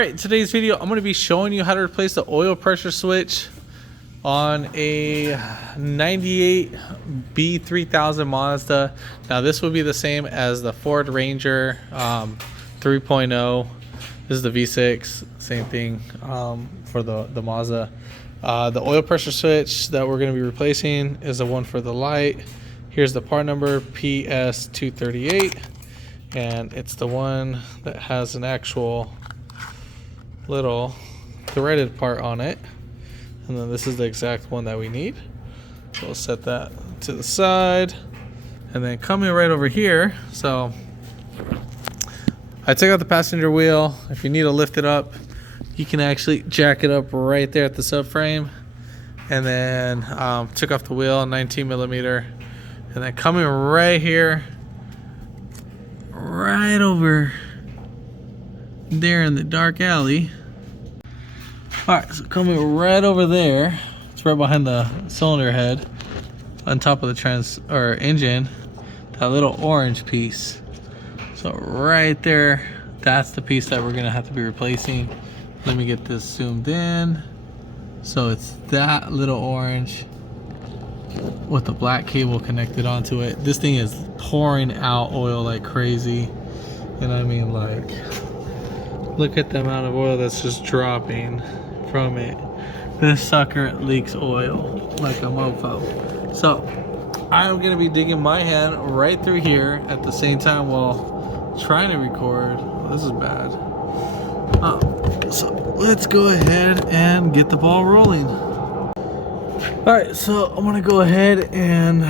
Alright, today's video I'm going to be showing you how to replace the oil pressure switch on a 98 B3000 Mazda. Now this would be the same as the Ford Ranger 3.0. This is the V6, same thing for the Mazda. The oil pressure switch that we're going to be replacing is the one for the light. Here's the part number, PS238, and it's the one that has an actual little threaded part on it, and then this is the exact one that we need. So we'll set that to the side, and then coming right over here, so I took out the passenger wheel. If you need to lift it up, you can actually jack it up right there at the subframe, and then took off the wheel, 19 millimeter, and then coming right here, right over there in the dark alley. Alright, so coming right over there, it's right behind the cylinder head, on top of the engine, that little orange piece. So right there, that's the piece that we're gonna have to be replacing. Let me get this zoomed in. So it's that little orange with the black cable connected onto it. This thing is pouring out oil like crazy, and I mean, like, look at the amount of oil that's just dropping from it. This sucker leaks oil like a mofo. So I'm gonna be digging my hand right through here at the same time while trying to record. Oh, this is bad. So let's go ahead and get the ball rolling. Alright, so I'm gonna go ahead and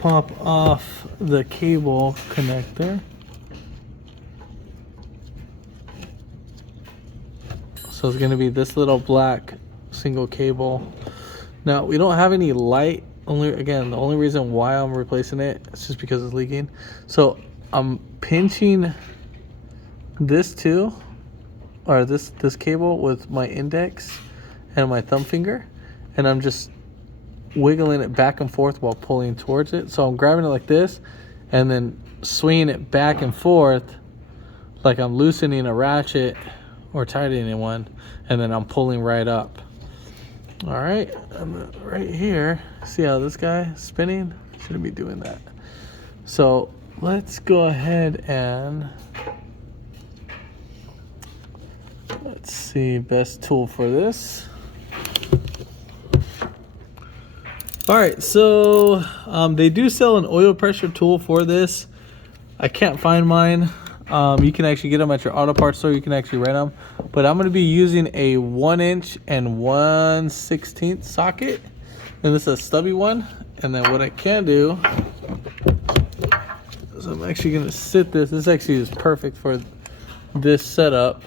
pop off the cable connector. So it's gonna be this little black single cable. Now we don't have any light. The only reason why I'm replacing it is just because it's leaking. So I'm pinching this too, or this cable with my index and my thumb finger, and I'm just wiggling it back and forth while pulling towards it. So I'm grabbing it like this and then swinging it back and forth like I'm loosening a ratchet or tightening one, and then I'm pulling right up. All right, right here, see how this guy is spinning? Shouldn't be doing that. So let's go ahead and let's see, best tool for this. All right, so they do sell an oil pressure tool for this. I can't find mine. You can actually get them at your auto parts store. You can actually rent them, but I'm going to be using a 1" and 1/16 socket, and this is a stubby one. And then what I can do is I'm actually going to sit this. This actually is perfect for this setup.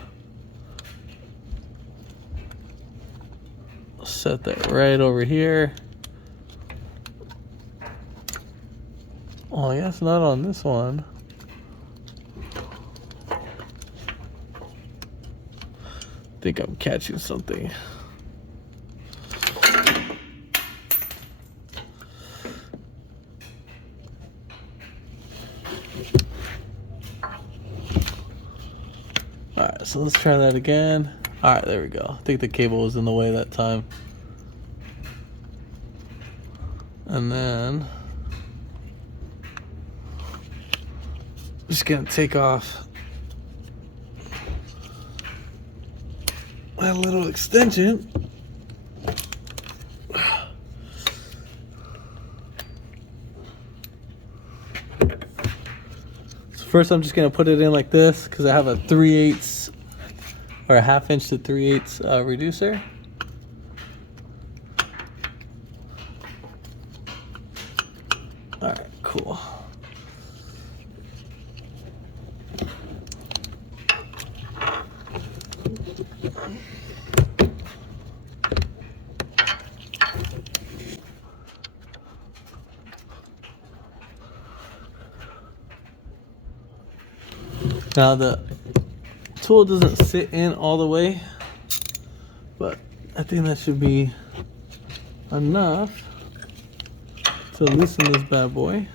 Set that right over here. Oh yeah, it's not on this one. I think I'm catching something. Alright, so let's try that again. Alright, there we go. I think the cable was in the way that time. And then I'm just gonna take off that little extension. So first I'm just gonna put it in like this because I have a 3/8 or a 1/2 inch to 3/8 reducer. All right, cool. Now the tool doesn't sit in all the way, but I think that should be enough to loosen this bad boy.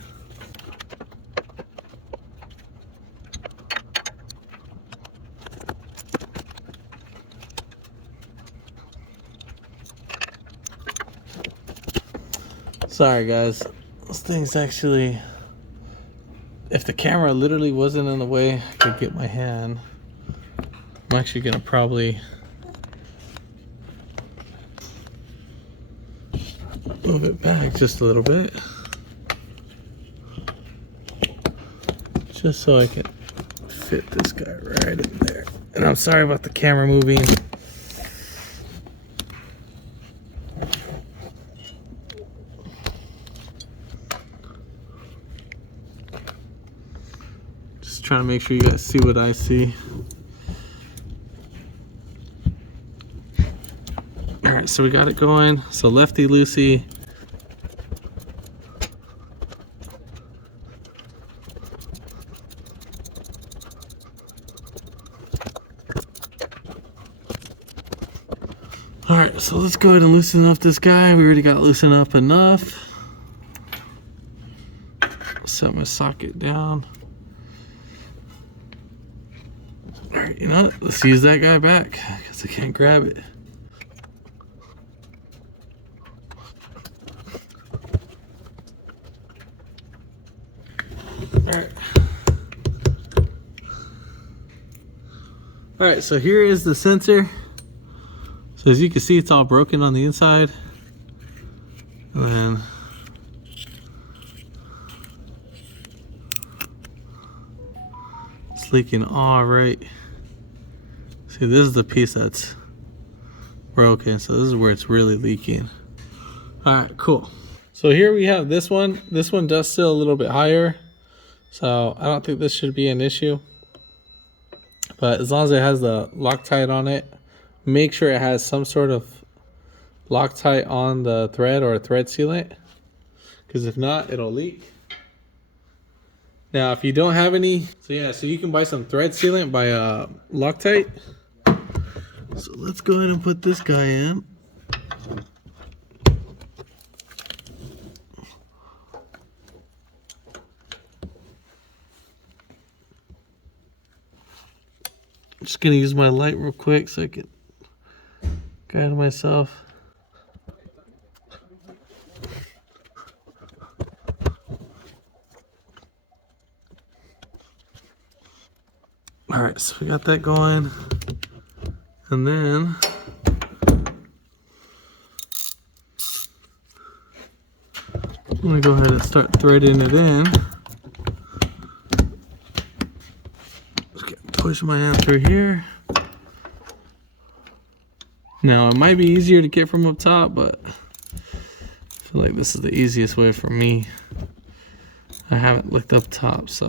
Sorry guys, this thing's actually, if the camera literally wasn't in the way, I could get my hand. I'm actually gonna probably move it back just a little bit, just so I can fit this guy right in there. And I'm sorry about the camera moving. Just trying to make sure you guys see what I see. All right, so we got it going. So lefty loosey. All right, so let's go ahead and loosen up this guy. We already got loosened up enough. Set my socket down. All right, you know what? Let's use that guy back because I can't grab it. All right, so here is the sensor. So as you can see, it's all broken on the inside. And then it's leaking all right. See, this is the piece that's broken. So this is where it's really leaking. All right, cool. So here we have this one. This one does sit a little bit higher. So I don't think this should be an issue. But as long as it has the Loctite on it, make sure it has some sort of Loctite on the thread or a thread sealant, because if not, it'll leak. Now, if you don't have any, so you can buy some thread sealant by Loctite. So let's go ahead and put this guy in. I'm just gonna use my light real quick so I can guide myself. All right, so we got that going. And then I'm gonna go ahead and start threading it in. Push my hand through here. Now it might be easier to get from up top, but I feel like this is the easiest way for me. I haven't looked up top, so.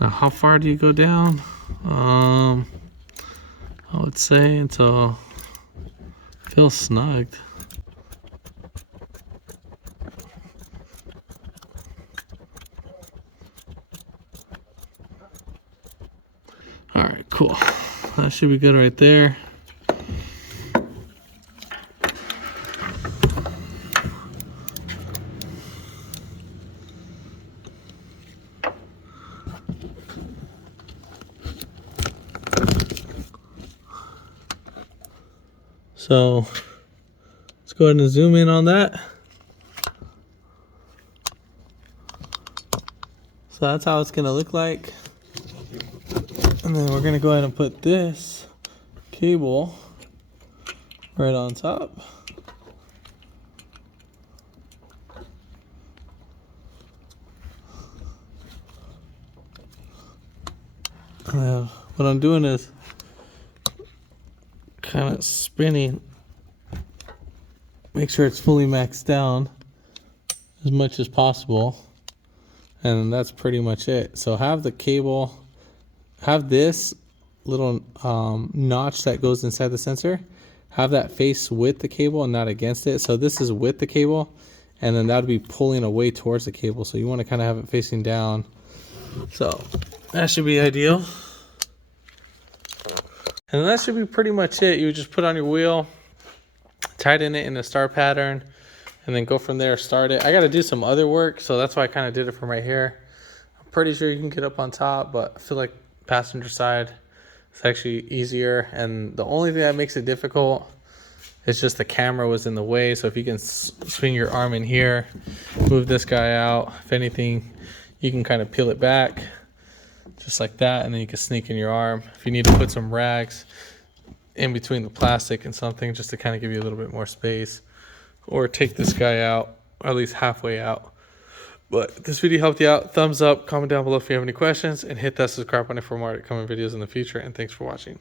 Now how far do you go down? I would say until it feels snugged. All right, cool. That should be good right there. So let's go ahead and zoom in on that. So that's how it's gonna look like. And then we're gonna go ahead and put this cable right on top. What I'm doing is kind of spinning, make sure it's fully maxed down as much as possible, and that's pretty much it. So have the cable, have this little notch that goes inside the sensor, have that face with the cable and not against it. So this is with the cable, and then that would be pulling away towards the cable. So you want to kind of have it facing down. So that should be ideal. And that should be pretty much it. You would just put on your wheel, tighten it in a star pattern, and then go from there, start it. I got to do some other work, so that's why I kind of did it from right here. I'm pretty sure you can get up on top, but I feel like passenger side is actually easier. And the only thing that makes it difficult It's just the camera was in the way. So if you can swing your arm in here, move this guy out, if anything, you can kind of peel it back just like that, and then you can sneak in your arm. If you need to put some rags in between the plastic and something just to kind of give you a little bit more space, or take this guy out, or at least halfway out. But if this video helped you out, thumbs up, comment down below if you have any questions, and hit that subscribe button for more upcoming videos in the future. And thanks for watching.